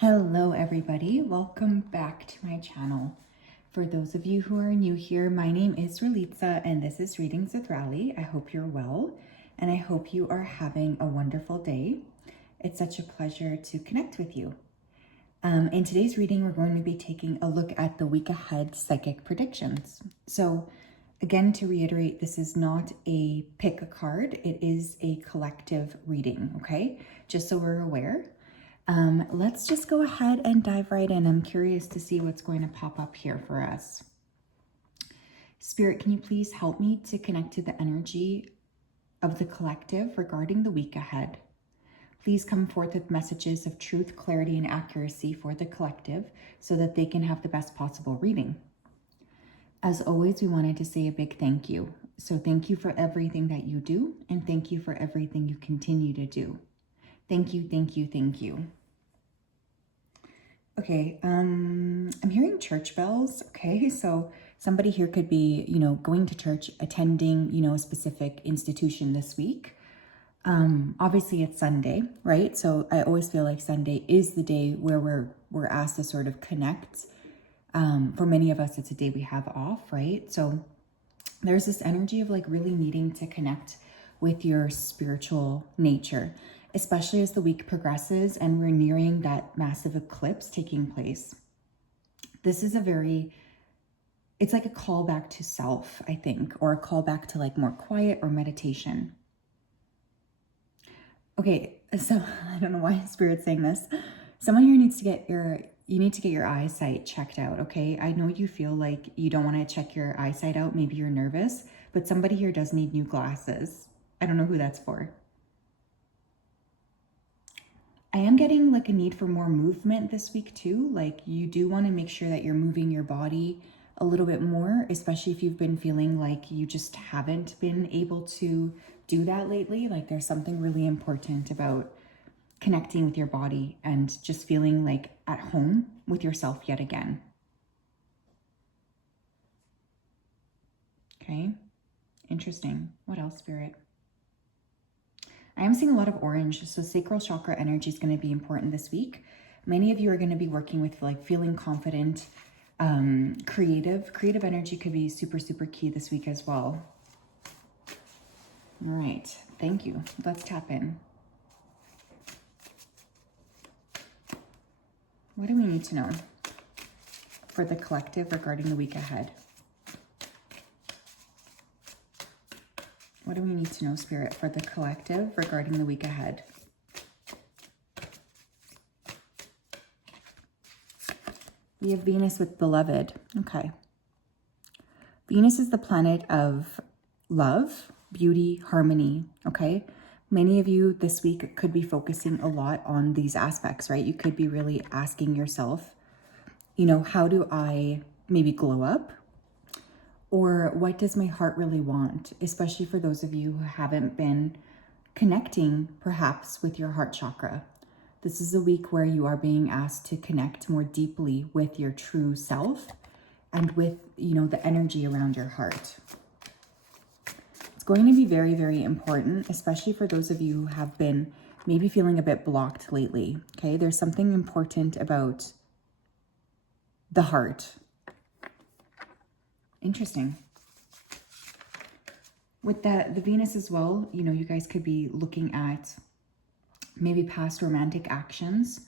Hello everybody, welcome back to my channel. For those of you who are new here, my name is Ralitza and this is Readings with Rali. I hope you're well and I hope you are having a wonderful day. It's such a pleasure to connect with you. In today's reading, we're going to be taking a look at the week ahead psychic predictions. So again, to reiterate, this is not a pick a card, it is a collective reading, okay? Just so we're aware. Let's just go ahead and dive right in. I'm curious to see what's going to pop up here for us. Spirit, can you please help me to connect to the energy of the collective regarding the week ahead? Please come forth with messages of truth, clarity, and accuracy for the collective so that they can have the best possible reading. As always, we wanted to say a big thank you. So thank you for everything that you do, and thank you for everything you continue to do. Thank you, thank you, thank you. Okay, I'm hearing church bells, okay? So somebody here could be, going to church, attending, a specific institution this week. Obviously it's Sunday, right? So I always feel like Sunday is the day where we're asked to sort of connect. For many of us, it's a day we have off, right? So there's this energy of like really needing to connect with your spiritual nature, especially as the week progresses and we're nearing that massive eclipse taking place. This is it's like a call back to self, I think, or a call back to like more quiet or meditation. Okay, so I don't know why Spirit's saying this. Someone here needs to get your eyesight checked out, okay? I know you feel like you don't want to check your eyesight out. Maybe you're nervous, but somebody here does need new glasses. I don't know who that's for. I am getting like a need for more movement this week too. Like you do want to make sure that you're moving your body a little bit more, especially if you've been feeling like you just haven't been able to do that lately. Like there's something really important about connecting with your body and just feeling like at home with yourself yet again. Okay, interesting. What else, Spirit? I am seeing a lot of orange, so sacral chakra energy is going to be important this week. Many of you are going to be working with like feeling confident, creative energy could be super, super key this week as well. All right, thank you. Let's tap in. What do we need to know for the collective regarding the week ahead? What do we need to know, Spirit, for the collective regarding the week ahead? We have Venus with beloved. Okay. Venus is the planet of love, beauty, harmony. Okay. Many of you this week could be focusing a lot on these aspects, right? You could be really asking yourself, how do I maybe glow up? Or what does my heart really want? Especially for those of you who haven't been connecting perhaps with your heart chakra. This is a week where you are being asked to connect more deeply with your true self and with, the energy around your heart. It's going to be very, very important, especially for those of you who have been maybe feeling a bit blocked lately. Okay, there's something important about the heart. Interesting. With the Venus as well, you guys could be looking at maybe past romantic actions,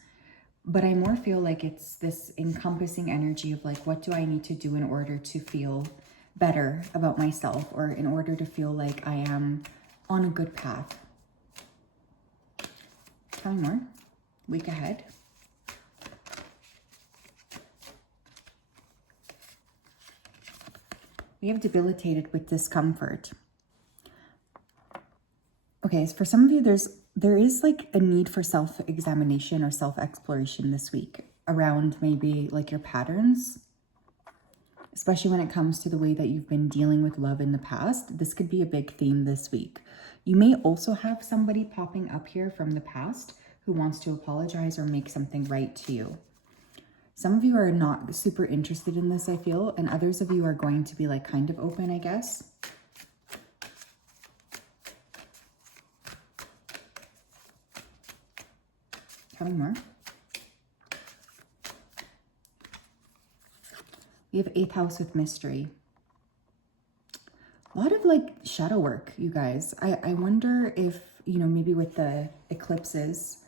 but I more feel like it's this encompassing energy of like, what do I need to do in order to feel better about myself or in order to feel like I am on a good path? Tell me more. Week ahead. We have debilitated with discomfort. Okay, so for some of you, there is like a need for self-examination or self-exploration this week around maybe like your patterns, especially when it comes to the way that you've been dealing with love in the past. This could be a big theme this week. You may also have somebody popping up here from the past who wants to apologize or make something right to you. Some of you are not super interested in this, I feel, and others of you are going to be like kind of open, I guess. Tell me more. We have 8th house with mystery. A lot of like shadow work, you guys. I wonder if, you know, maybe with the eclipses,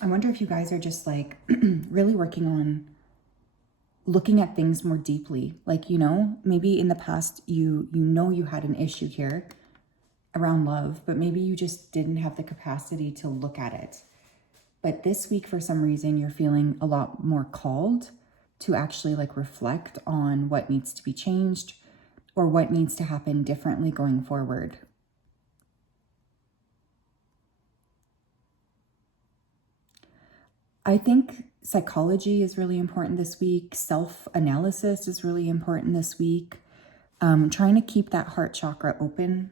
I wonder if you guys are just like really working on looking at things more deeply. Like, you know, maybe in the past, you know you had an issue here around love, but maybe you just didn't have the capacity to look at it. But this week, for some reason, you're feeling a lot more called to actually like reflect on what needs to be changed or what needs to happen differently going forward. I think psychology is really important this week. Self-analysis is really important this week. Trying to keep that heart chakra open,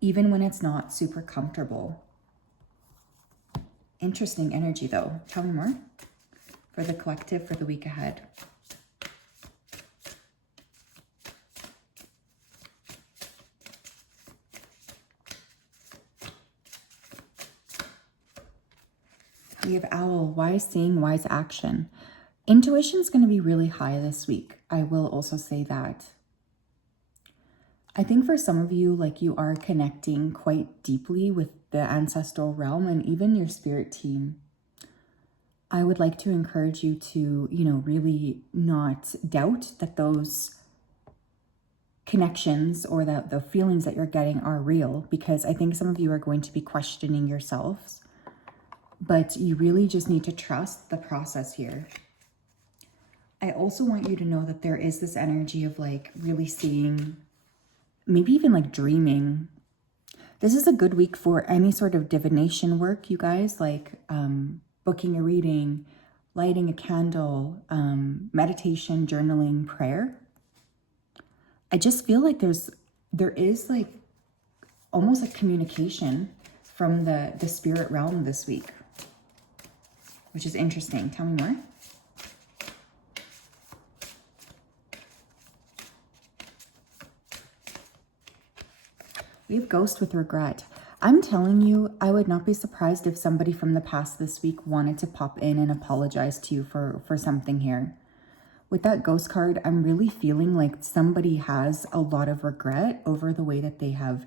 even when it's not super comfortable. Interesting energy though. Tell me more for the collective for the week ahead. We have Owl, wise seeing, wise action. Intuition is going to be really high this week. I will also say that. I think for some of you, like you are connecting quite deeply with the ancestral realm and even your spirit team. I would like to encourage you to, you know, really not doubt that those connections or that the feelings that you're getting are real, because I think some of you are going to be questioning yourselves, but you really just need to trust the process here. I also want you to know that there is this energy of like really seeing, maybe even like dreaming. This is a good week for any sort of divination work, you guys, like booking a reading, lighting a candle, meditation, journaling, prayer. I just feel like there is like almost a communication from the spirit realm this week, which is interesting. Tell me more. We have Ghost with regret. I'm telling you, I would not be surprised if somebody from the past this week wanted to pop in and apologize to you for something here. With that Ghost card, I'm really feeling like somebody has a lot of regret over the way that they have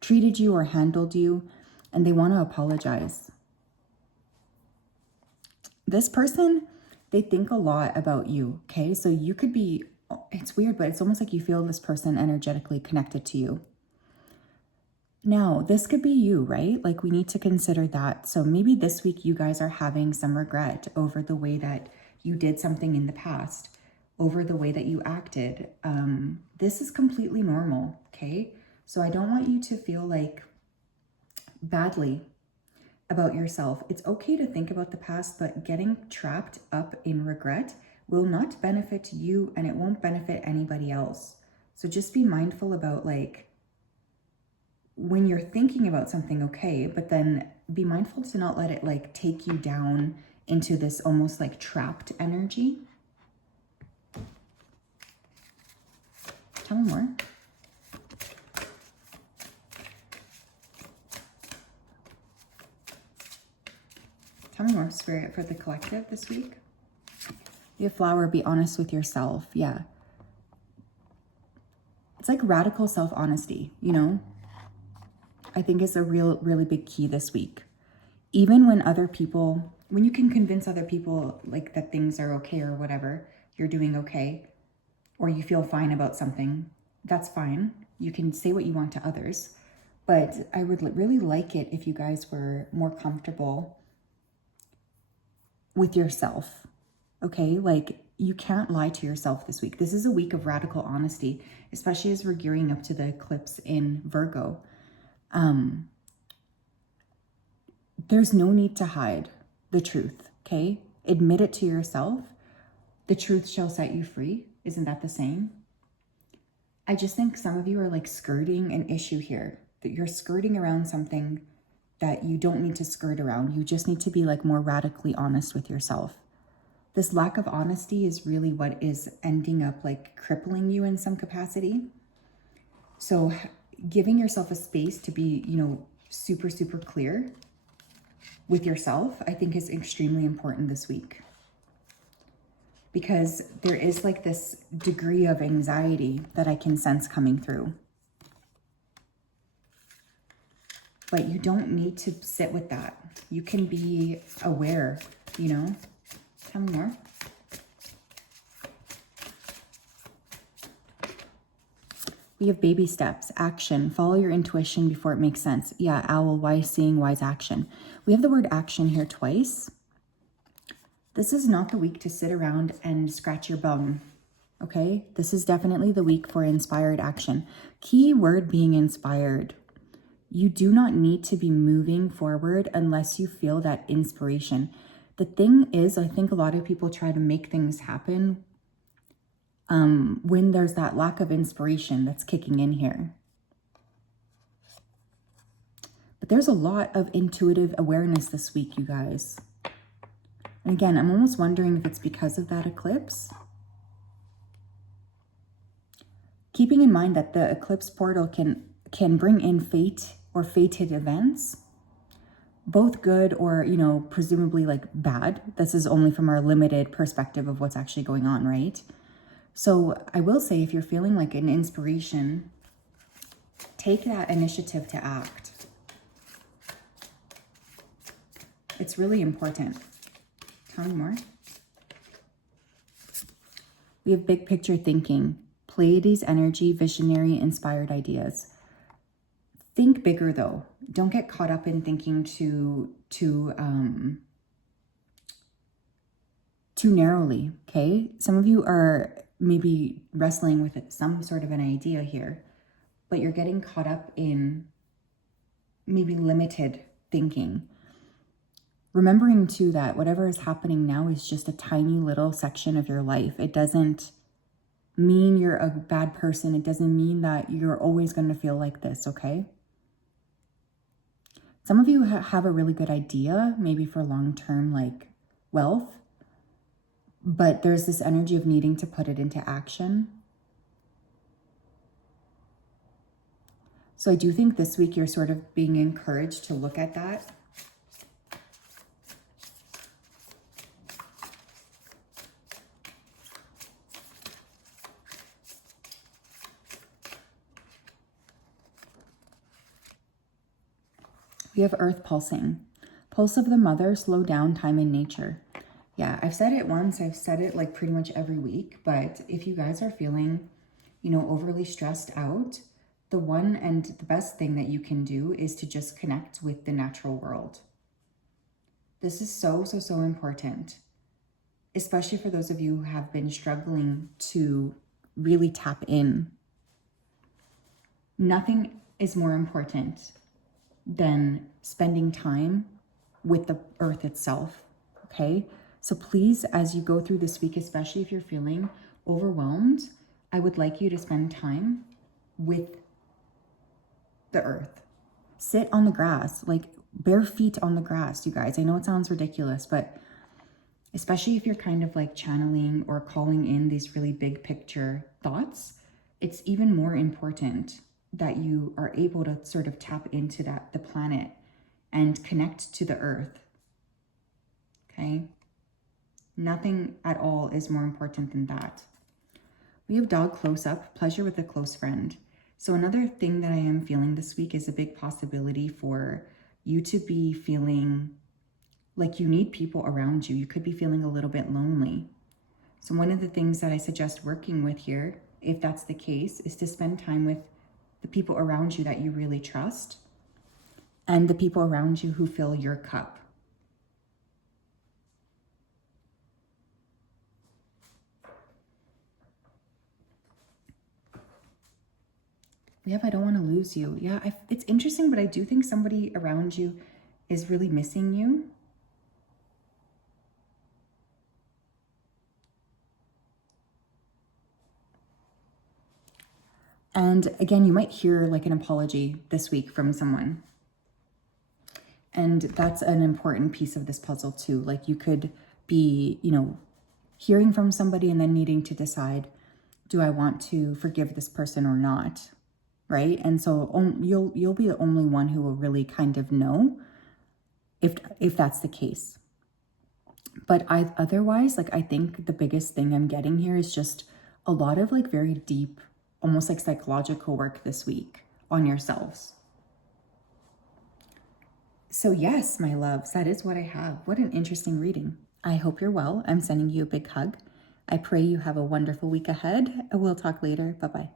treated you or handled you, and they want to apologize. This person, they think a lot about you, okay? So you could be, it's weird, but it's almost like you feel this person energetically connected to you. Now, this could be you, right? Like we need to consider that. So maybe this week you guys are having some regret over the way that you did something in the past, over the way that you acted. This is completely normal, okay? So I don't want you to feel like badly about yourself. It's okay to think about the past, but getting trapped up in regret will not benefit you and it won't benefit anybody else. So just be mindful about like, when you're thinking about something, okay, but then be mindful to not let it like take you down into this almost like trapped energy. Tell me more. Tell me more, Spirit, for the collective this week. Be a flower, be honest with yourself. Yeah. It's like radical self-honesty, you know? I think is a really big key this week. Even when other people, when you can convince other people like that things are okay or whatever, you're doing okay, or you feel fine about something, that's fine. You can say what you want to others. But I would really like it if you guys were more comfortable with yourself, okay? Like you can't lie to yourself this week. This is a week of radical honesty, especially as we're gearing up to the eclipse in Virgo. There's no need to hide the truth, okay? Admit it to yourself. The truth shall set you free. Isn't that the saying? I just think some of you are like skirting an issue here, that you're skirting around something that you don't need to skirt around. You just need to be like more radically honest with yourself. This lack of honesty is really what is ending up like crippling you in some capacity. So giving yourself a space to be, you know, super clear with yourself, I think is extremely important this week. because there is like this degree of anxiety that I can sense coming through. But you don't need to sit with that. You can be aware, you know? Tell me more. We have baby steps, action, follow your intuition before it makes sense. Yeah, owl, wise seeing, wise action. We have the word action here twice. This is not the week to sit around and scratch your bum, okay? This is definitely the week for inspired action. Key word being inspired. You do not need to be moving forward unless you feel that inspiration. The thing is, I think a lot of people try to make things happen when there's that lack of inspiration that's kicking in here. But there's a lot of intuitive awareness this week, you guys. And again, I'm almost wondering if it's because of that eclipse. Keeping in mind that the eclipse portal can bring in fate or fated events, both good or, you know, presumably like bad. This is only from our limited perspective of what's actually going on, right? So I will say, if you're feeling like an inspiration, take that initiative to act. It's really important. Tell me more. We have big picture thinking, Pleiades energy, visionary, inspired ideas. Think bigger though. Don't get caught up in thinking too narrowly, okay? Some of you are maybe wrestling with some sort of an idea here, but you're getting caught up in maybe limited thinking. Remembering too that whatever is happening now is just a tiny little section of your life. It doesn't mean you're a bad person. It doesn't mean that you're always going to feel like this, okay? Some of you have a really good idea, maybe for long-term like wealth, but there's this energy of needing to put it into action. So I do think this week you're sort of being encouraged to look at that. We have earth pulsing. Pulse of the mother, slow down time in nature. Yeah, I've said it once. I've said it like pretty much every week. But if you guys are feeling, you know, overly stressed out, the one and the best thing that you can do is to just connect with the natural world. This is so important, especially for those of you who have been struggling to really tap in. Nothing is more important than spending time with the earth itself, okay? So please, as you go through this week, especially if you're feeling overwhelmed, I would like you to spend time with the earth. Sit on the grass, like bare feet on the grass, you guys. I know it sounds ridiculous, but especially if you're kind of like channeling or calling in these really big picture thoughts, it's even more important that you are able to sort of tap into the planet and connect to the earth, okay? Nothing at all is more important than that. We have dog close up, pleasure with a close friend. So another thing that I am feeling this week is a big possibility for you to be feeling like you need people around you. You could be feeling a little bit lonely. So one of the things that I suggest working with here, if that's the case, is to spend time with the people around you that you really trust and the people around you who fill your cup. We have, I don't want to lose you. Yeah, it's interesting, but I do think somebody around you is really missing you. And again, you might hear like an apology this week from someone. And that's an important piece of this puzzle too. Like you could be, you know, hearing from somebody and then needing to decide, do I want to forgive this person or not? Right? And so you'll be the only one who will really kind of know if that's the case. But otherwise, like, I think the biggest thing I'm getting here is just a lot of like very deep, almost like psychological work this week on yourselves. So yes, my loves, that is what I have. What an interesting reading. I hope you're well. I'm sending you a big hug. I pray you have a wonderful week ahead. We'll talk later. Bye-bye.